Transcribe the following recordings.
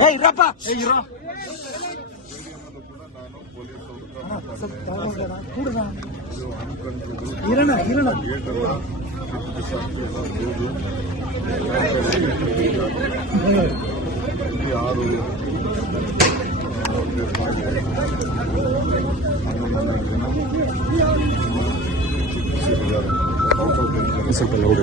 ಏ ಇರಪ್ಪ ಇರೋಣ ಇರೋಣ ಯಾರು ಸ್ವಲ್ಪ ಲೌಡ್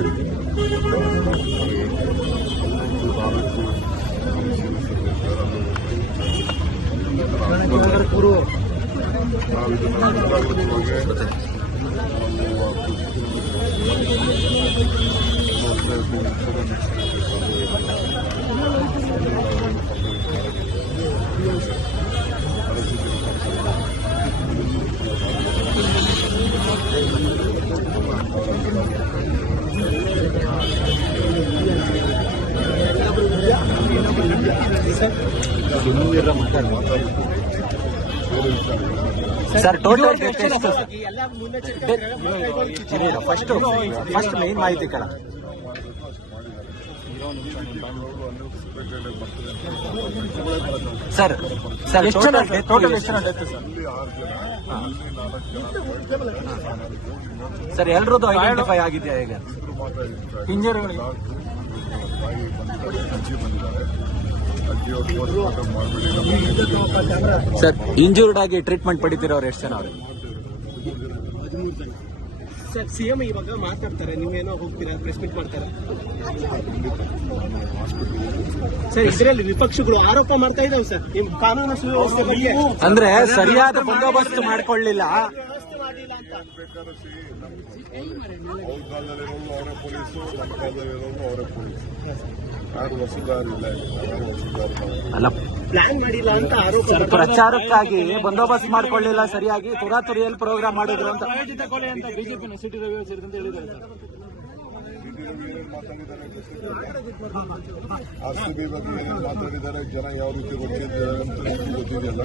ನಾವಿದನ್ನು sir total first first main ಮಾಹಿತಿ ಕಣ ಸರ್ ಸರ್ ಎಷ್ಟು ಜನ ಟೋಟಲ್ ಎಷ್ಟು ಜನ ಡೆತ್ ಸರ್ ಇಲ್ಲಿ ಆರು ಜನ ಇಲ್ಲಿ ನಾಲ್ಕು ಜನ ಸರ್ ಎಲ್ರದ್ದು ಐಡೆಂಟಿಫೈ ಆಗಿದೆಯಾ ಈಗ? ಇಬ್ಬರು ಬಂದಿದ್ದಾರೆ ಅಜ್ಜಿ ಸರ್ ಇಂಜೂರ್ಡ್ ಆಗಿ ಟ್ರೀಟ್ಮೆಂಟ್ ಪಡಿತಿರೋರು ಎಷ್ಟು ಜನ ಅವ್ರಿಗೆ ಸರ್ ಸಿಎಂ ಇವಾಗ ಮಾತಾಡ್ತಾರೆ ನೀವೇನೋ ಹೋಗ್ತೀರಾ ಪ್ರೆಸ್ ಮೀಟ್ ಮಾಡ್ತಾರೆ? ಸರ್ ಇದರಲ್ಲಿ ವಿಪಕ್ಷಗಳು ಆರೋಪ ಮಾಡ್ತಾ ಇದಾವೆ ಸರ್ ನಿಮ್ ಕಾನೂನು ಸುವ್ಯವಸ್ಥೆ ಬಗ್ಗೆ. ಅಂದ್ರೆ ಸರಿಯಾದ ಬಂದೋಬಸ್ತ್ ಮಾಡ್ಕೊಳ್ಳಿಲ್ಲ. ಅಂತ ಬೇಕಾದ್ರೆ ಅವ್ರ ಅವರೇ ಪೊಲೀಸು ನಮ್ಮ ಅವರೇ ಪೊಲೀಸು ಯಾರು ಯಾರು ಆರೋಪ ಪ್ರಚಾರಕ್ಕಾಗಿ ಬಂದೋಬಸ್ತ್ ಮಾಡ್ಕೊಳ್ಳಿಲ್ಲ ಸರಿಯಾಗಿ ತುರಾತುರಿಯಲ್ಲಿ ಪ್ರೋಗ್ರಾಮ್ ಮಾಡಿದ್ರು ಅಂತ. ಬಿಜೆಪಿ ಮಾತಾಡಿದ್ದಾರೆ ಆರ್ ಸಿ ಬಿ ಬಗ್ಗೆ ಏನೇನು ಮಾತಾಡಿದ್ದಾರೆ ಜನ ಯಾವ ರೀತಿ ಅಂತ ಗೊತ್ತಿದೆಯಲ್ಲ?